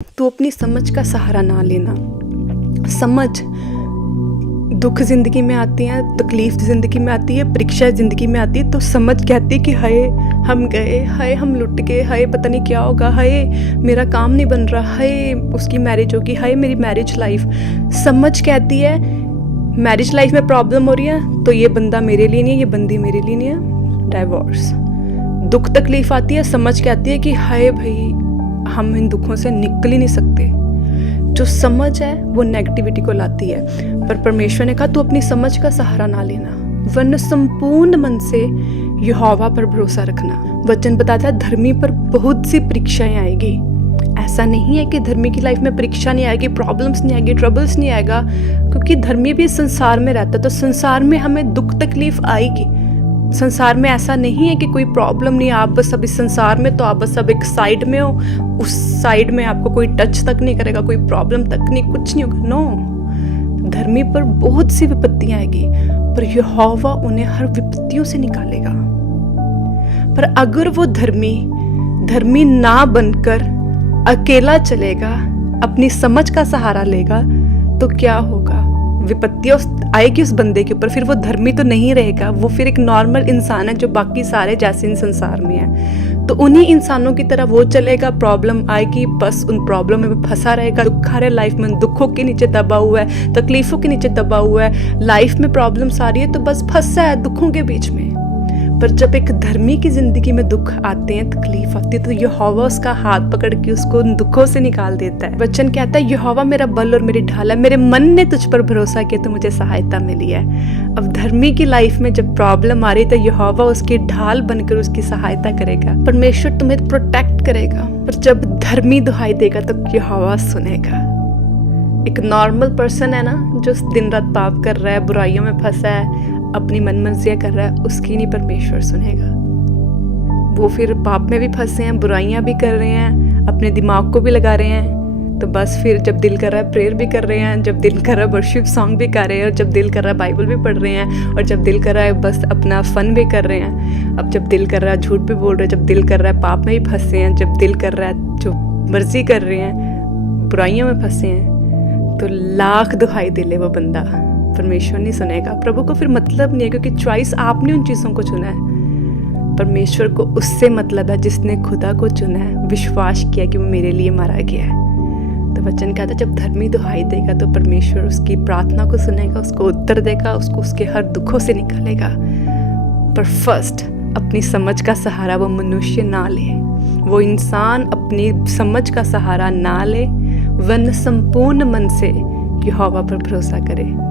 तो अपनी समझ का सहारा ना लेना। समझ दुख ज़िंदगी में आती हैं, तकलीफ़ ज़िंदगी में आती है, परीक्षा ज़िंदगी में आती है, तो समझ कहती है कि हाय हम गए, हाय हम लुट गए, हाय पता नहीं क्या होगा, हाय मेरा काम नहीं बन रहा, हाय उसकी मैरिज होगी, हाय मेरी मैरिज लाइफ। समझ कहती है मैरिज लाइफ में प्रॉब्लम हो रही है तो ये बंदा मेरे लिए नहीं है, ये बंदी मेरे लिए नहीं है, डाइवोर्स। दुख तकलीफ़ आती है, समझ कहती है कि हाय भाई हम इन दुखों से निकल ही नहीं सकते। जो समझ है वो नेगेटिविटी को लाती है, पर परमेश्वर ने कहा तू अपनी समझ का सहारा ना लेना, वरना संपूर्ण मन से यहोवा पर भरोसा रखना। वचन बताता है धर्मी पर बहुत सी परीक्षाएं आएगी। ऐसा नहीं है कि धर्मी की लाइफ में परीक्षा नहीं आएगी, प्रॉब्लम्स नहीं आएगी, ट्रबल्स नहीं आएगा, क्योंकि धर्मी भी संसार में रहता है, तो संसार में हमें दुख तकलीफ आएगी। संसार में ऐसा नहीं है कि कोई प्रॉब्लम नहीं, आप बस अब इस संसार में तो आप बस अब एक साइड में हो, उस साइड में आपको कोई टच तक नहीं करेगा, कोई प्रॉब्लम तक नहीं, कुछ नहीं होगा। नो, धर्मी पर बहुत सी विपत्तियां आएगी, पर यहोवा उन्हें हर विपत्तियों से निकालेगा। पर अगर वो धर्मी ना बनकर अकेला चलेगा, अपनी समझ का सहारा लेगा, तो क्या होगा? विपत्तियां आएगी उस बंदे के ऊपर, फिर वो धर्मी तो नहीं रहेगा, वो फिर एक नॉर्मल इंसान है जो बाकी सारे जैसे इन संसार में है। तो उन्हीं इंसानों की तरह वो चलेगा, प्रॉब्लम आएगी बस उन प्रॉब्लम में फंसा रहेगा, दुख आ रहा है लाइफ में, दुखों के नीचे दबा हुआ है, तकलीफों के नीचे दबा हुआ है, लाइफ में प्रॉब्लम्स आ रही है तो बस फंसा है दुखों के बीच में। पर जब एक धर्मी की जिंदगी में दुख आते हैं, तकलीफ आती है, तो यहोवा उसका हाथ पकड़ के उसको उन दुखों से निकाल देता है। वचन कहता है यहोवा मेरा बल और मेरी ढाल है, मेरे मन ने तुझ पर भरोसा किया तो मुझे सहायता मिली है। अब धर्मी की लाइफ में जब प्रॉब्लम आ रही है तो यहोवा उसकी ढाल बनकर उसकी सहायता करेगा, परमेश्वर तुम्हें प्रोटेक्ट करेगा। पर जब धर्मी दुहाई देगा तो यहोवा सुनेगा। एक नॉर्मल पर्सन है ना, जो दिन रात पाप कर रहा है, बुराइयों में फंसा है, अपनी मनमर्जियाँ कर रहा है, उसकी नहीं परमेश्वर सुनेगा। वो फिर पाप में भी फंसे हैं, बुराइयां भी कर रहे हैं, अपने दिमाग को भी लगा रहे हैं, तो बस फिर जब दिल कर रहा है प्रेयर भी कर रहे हैं, जब दिल कर रहा है वर्शिप सॉन्ग भी कर रहे हैं, और जब दिल कर रहा है बाइबल भी पढ़ रहे हैं, और जब दिल कर रहा है बस अपना फन भी कर रहे हैं। अब जब दिल कर रहा है झूठ भी बोल रहे हैं, जब दिल कर रहा है पाप में भी फंसे हैं, जब दिल कर रहा है जो मर्जी कर रहे हैं, बुराइयों में फंसे हैं, तो लाख दुहाई दे ले वो बंदा, परमेश्वर नहीं सुनेगा। प्रभु को फिर मतलब नहीं है, क्योंकि चॉइस आपने उन चीज़ों को चुना है। परमेश्वर को उससे मतलब है जिसने खुदा को चुना है, विश्वास किया कि वो मेरे लिए मारा गया है। तो वचन कहता है जब धर्मी दुहाई देगा तो परमेश्वर उसकी प्रार्थना को सुनेगा, उसको उत्तर देगा, उसको उसके हर दुखों से निकालेगा। पर फर्स्ट अपनी समझ का सहारा वो मनुष्य ना ले, वो इंसान अपनी समझ का सहारा ना ले, वरना संपूर्ण मन से यहोवा पर भरोसा करे।